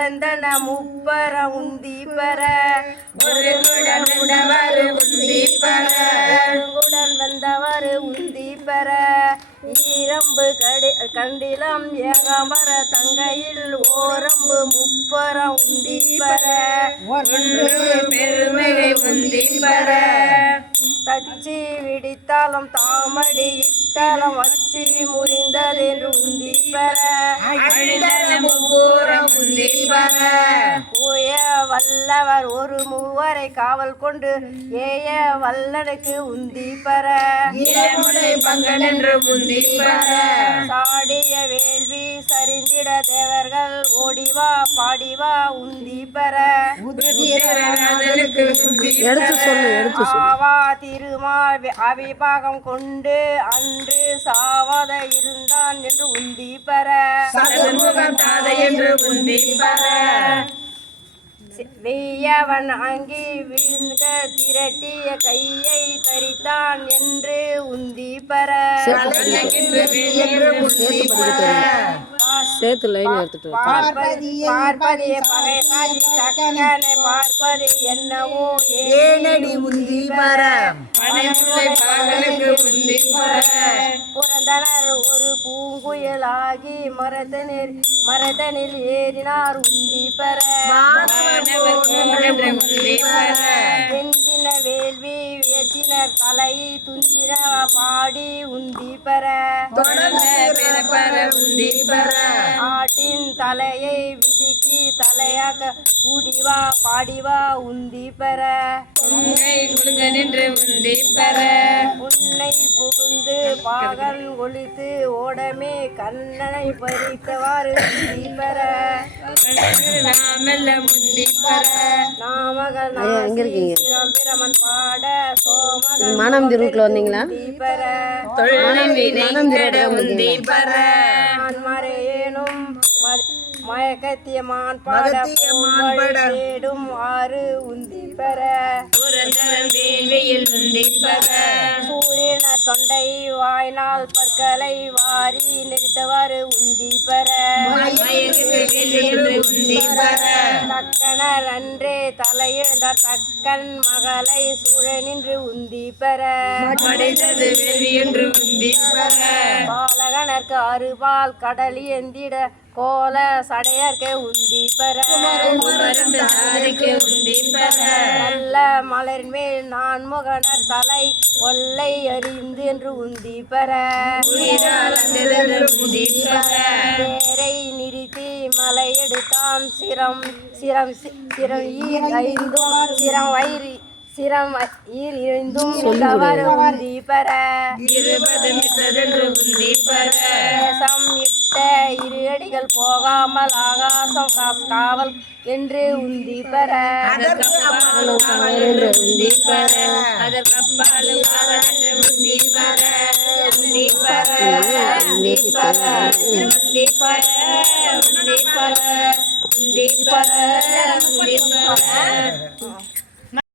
உழந்தன முப்பர உந்தி பெற. ஒரு குடன் உடவர் உந்தி பர உடன் வந்தவர் உந்தி பெற. ஈரம்பு கடி கண்டிலம் ஏகமர தங்கையில் ஓரம்பு முப்பர உந்தி பெற. ஒன்று பெருமை உந்தி பர தச்சி விடித்தாலும் தாமடி இட்டாலும் வச்சி முறிந்ததென்று உந்தி பெற. அழிதல முப்பூரம் வல்லவர் ஒரு மூவரை காவல் கொண்டு ஏய வல்லனுக்கு உந்தி பெற. பங்கனென்று உந்தி பர சாடிய வேள்வி சரிந்திட தேவர்கள் ஓடிவா பாடிவா உந்தி பெற. எடுத்து சொல்லு எடுத்து ஆவா திருமால் அவிபாகம் கொண்டு அன்று சாவாத இருந்தான் என்று உந்தி பெற. என்று உந்தி பர வெய்யவன் அங்கி விழுங்க திரட்டிய கையை தரித்தான் என்று உந்தி பர. சேர்த்து லைன் எடுத்துட்டு பார்ப்பதிய தக்கனை பார்ப்பது என்னவோ ஏனடி உந்தி புறந்தனர் ஒரு பூங்குயலாகி மரதனில் மரதனில் ஏறினார் உந்தி பெற. வெஞ்சின வேள்வி வேற்றினர் கலை துஞ்சின பாடி உந்தி பெற. ஆட்டின் தலையை விதிக்கி தலையாக கூடிவா பாடிவா உந்தி பெற. உங்கை குலுங்க நின்று உந்தி பெற. உன்னை புகுந்து பாகன் ஒழித்து ஓடமே கண்ணனை பறித்தவாறு உந்தி பெற. நாமெல்ல உந்தி பெற. நாமகள் எங்க இருக்கீங்க? பிரமன் பாட சோமகன் மானாம் திருவுக்குள்ள வந்தீங்களா? உந்தி பெற. தொழில் வினைங்கட உந்தி பெற. மறையேனும் ம- மயக்கத்திய மான் பாட பூவழி தேடும் ஆறு உந்தி பெற. வேள்வியில் உந்தி பெற. சூரியன தொண்டை வாய்நாள் பற்களை வாரி நிறுத்தவாறு உந்தி பெற. தக்கனர் அன்றே தலையிழந்தார் தக்கன் மகளை சூழ நின்று உந்தி பெற. மடைந்தது வேள்வி என்று உந்தி பெற. பாலகனர்க்கு அறுபால் கடலி எந்திட கோல சடையர்க்கு உந்தி பெற. நல்ல மலரின் மேல் நான் முகனர் தலை ஒல்லை அறிந்து என்று உந்தி பெற. தேரை நிறுத்தி மலை எடுத்தான் சிரம் சிரம் சிரம் ஈர் ஐந்தும் சிரம் வயிறு ஐந்தும் உள்ளவர் உந்தி பெற இருபது மிட்டதென்று உந்தி பெற தேசம் இட்ட இரு அடிகள் போகாமல் ஆகாசம் காஸ் காவல் என்று உந்தி பெற என்று உந்தி பெற அதற்கப்பாலும் காவல் என்று உந்தி பெற உந்தி பெற உந்தி பெற உந்தி பெற உந்தி பெற உந்தி பெற உந்தி பெற